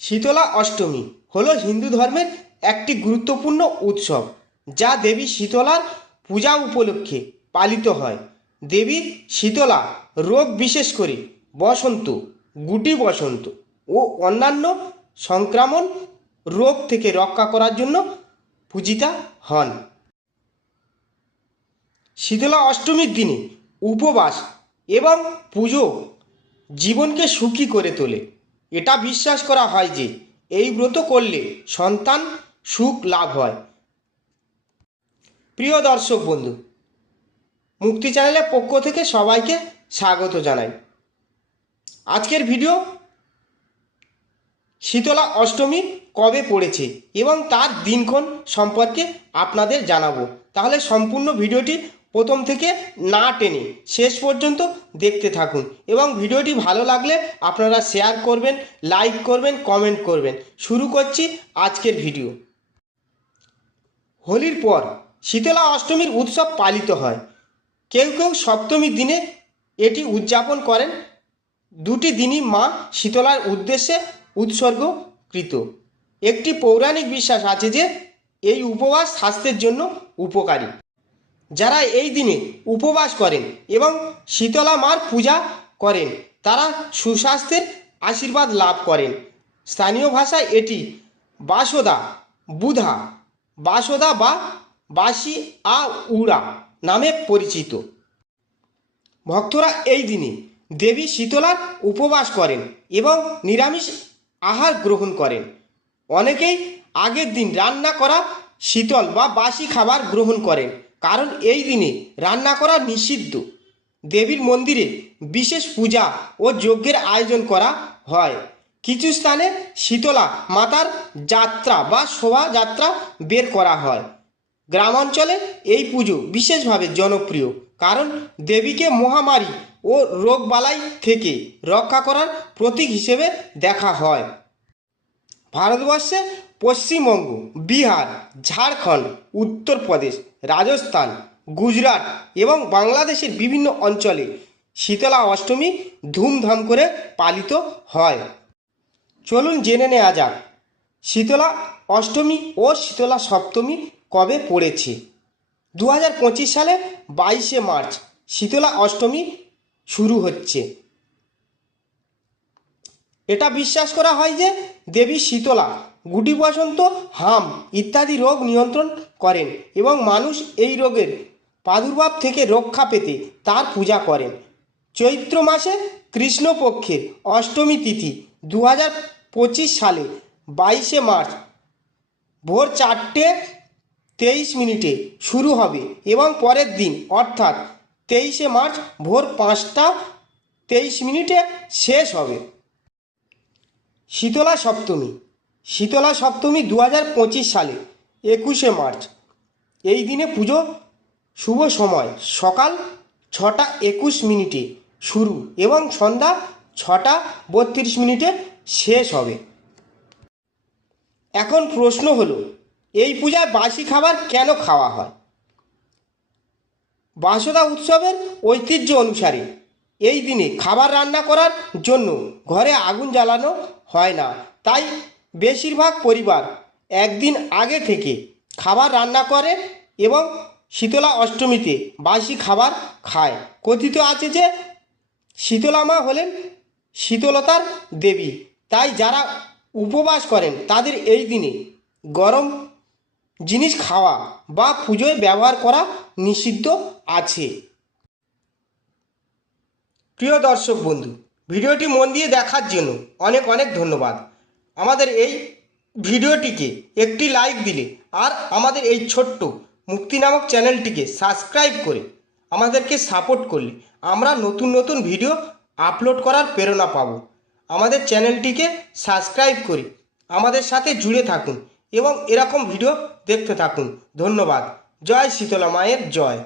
শীতলা অষ্টমী হলো হিন্দু ধর্মের একটি গুরুত্বপূর্ণ উৎসব যা দেবী শীতলার পূজা উপলক্ষে পালিত হয়। দেবী শীতলা রোগ বিশেষ করে বসন্ত, গুটি বসন্ত ও অন্যান্য সংক্রামক রোগ থেকে রক্ষা করার জন্য পূজিতা হন। শীতলা অষ্টমীর দিনে উপবাস এবং পুজো জীবনকে সুখী করে তোলে। এটা বিশ্বাস করা হয় যে এই ব্রত করলে সন্তান সুখ লাভ হয়। প্রিয় দর্শক বন্ধু, মুক্তি চ্যানেলের পক্ষ থেকে সবাইকে স্বাগত জানাই। আজকের ভিডিও শীতলা অষ্টমী কবে পড়েছে এবং তার দিনক্ষণ সম্পর্কে আপনাদের জানাবো। তাহলে সম্পূর্ণ ভিডিওটি প্রথম থেকে না টেনে শেষ পর্যন্ত দেখতে থাকুন এবং ভিডিওটি ভালো লাগলে আপনারা শেয়ার করবেন, লাইক করবেন, কমেন্ট করবেন। শুরু করছি আজকের ভিডিও। হোলির পর শীতলা অষ্টমীর উৎসব পালিত হয়। কেউ কেউ সপ্তমীর দিনে এটি উদযাপন করেন। দুটি দিনই মা শীতলার উদ্দেশ্যে উৎসর্গকৃত। একটি পৌরাণিক বিশ্বাস আছে যে এই উপবাস স্বাস্থ্যের জন্য উপকারী। যারা এই দিনে উপবাস করেন এবং শীতলা মার পূজা করেন তারা সুস্বাস্থ্যের আশীর্বাদ লাভ করেন। স্থানীয় ভাষায় এটি বাসোদা বুধা, বাসোদা বা বাসি উড়া নামে পরিচিত। ভক্তরা এই দিনে দেবী শীতলার উপবাস করেন এবং নিরামিষ আহার গ্রহণ করেন। অনেকেই আগের দিন রান্না করা শীতল বা বাসি খাবার গ্রহণ করেন, কারণ এই দিনে রান্না করা নিষিদ্ধ। দেবীর মন্দিরে বিশেষ পূজা ও যজ্ঞের আয়োজন করা হয়। কিছু স্থানে শীতলা মাতার যাত্রা বা শোভাযাত্রা বের করা হয়। গ্রামাঞ্চলে এই পুজো বিশেষভাবে জনপ্রিয়, কারণ দেবীকে মহামারী ও রোগবালাই থেকে রক্ষা করার প্রতীক হিসেবে দেখা হয়। ভারতবর্ষে পশ্চিমবঙ্গ, বিহার, ঝাড়খণ্ড, উত্তরপ্রদেশ, রাজস্থান, গুজরাট এবং বাংলাদেশের বিভিন্ন অঞ্চলে শীতলা অষ্টমী ধুমধাম করে পালিত হয়। চলুন জেনে নেওয়া যাক শীতলা অষ্টমী ও শীতলা সপ্তমী কবে পড়েছে। 2025 সালে 22শে মার্চ শীতলা অষ্টমী শুরু হচ্ছে। এটা বিশ্বাস করা হয় যে দেবী শীতলা গুটি বসন্ত, হাম ইত্যাদি রোগ নিয়ন্ত্রণ করেন এবং মানুষ এই রোগের প্রাদুর্ভাব থেকে রক্ষা পেতে তার পূজা করেন। চৈত্র মাসে কৃষ্ণপক্ষের অষ্টমী তিথি 2025 সালে 22শে মার্চ ভোর 4:23 শুরু হবে এবং পরের দিন অর্থাৎ 23শে মার্চ ভোর 5:23 শেষ হবে। শীতলা সপ্তমী। শীতলা সপ্তমী 2025 সালে 21শে মার্চ। এই দিনে পুজো শুভ সময় সকাল 6:21 শুরু এবং সন্ধ্যা 6:32 শেষ হবে। এখন প্রশ্ন হলো, এই পূজায় বাসি খাবার কেন খাওয়া হয়? বাসোদা উৎসবের ঐতিহ্য অনুসারে এই দিনে খাবার রান্না করার জন্য ঘরে আগুন জ্বালানো হয় না, তাই বেশিরভাগ পরিবার একদিন আগে থেকে খাবার রান্না করে এবং শীতলা অষ্টমীতে বাসি খাবার খায়। কথিত আছে যে শীতলা মা হলেন শীতলতার দেবী, তাই যারা উপবাস করেন তাদের এই দিনে গরম জিনিস খাওয়া বা পুজোয় ব্যবহার করা নিষিদ্ধ আছে। প্রিয় দর্শক বন্ধু, ভিডিওটি মন দিয়ে দেখার জন্য অনেক অনেক ধন্যবাদ। আমাদের এই ভিডিওটিকে একটি লাইক দিলে আর আমাদের এই ছোট্ট মুক্তি নামক চ্যানেলটিকে সাবস্ক্রাইব করে আমাদেরকে সাপোর্ট করলে আমরা নতুন নতুন ভিডিও আপলোড করার প্রেরণা পাব। আমাদের চ্যানেলটিকে সাবস্ক্রাইব করে আমাদের সাথে জুড়ে থাকুন এবং এরকম ভিডিও দেখতে থাকুন। ধন্যবাদ। জয় শীতলা মায়ের জয়।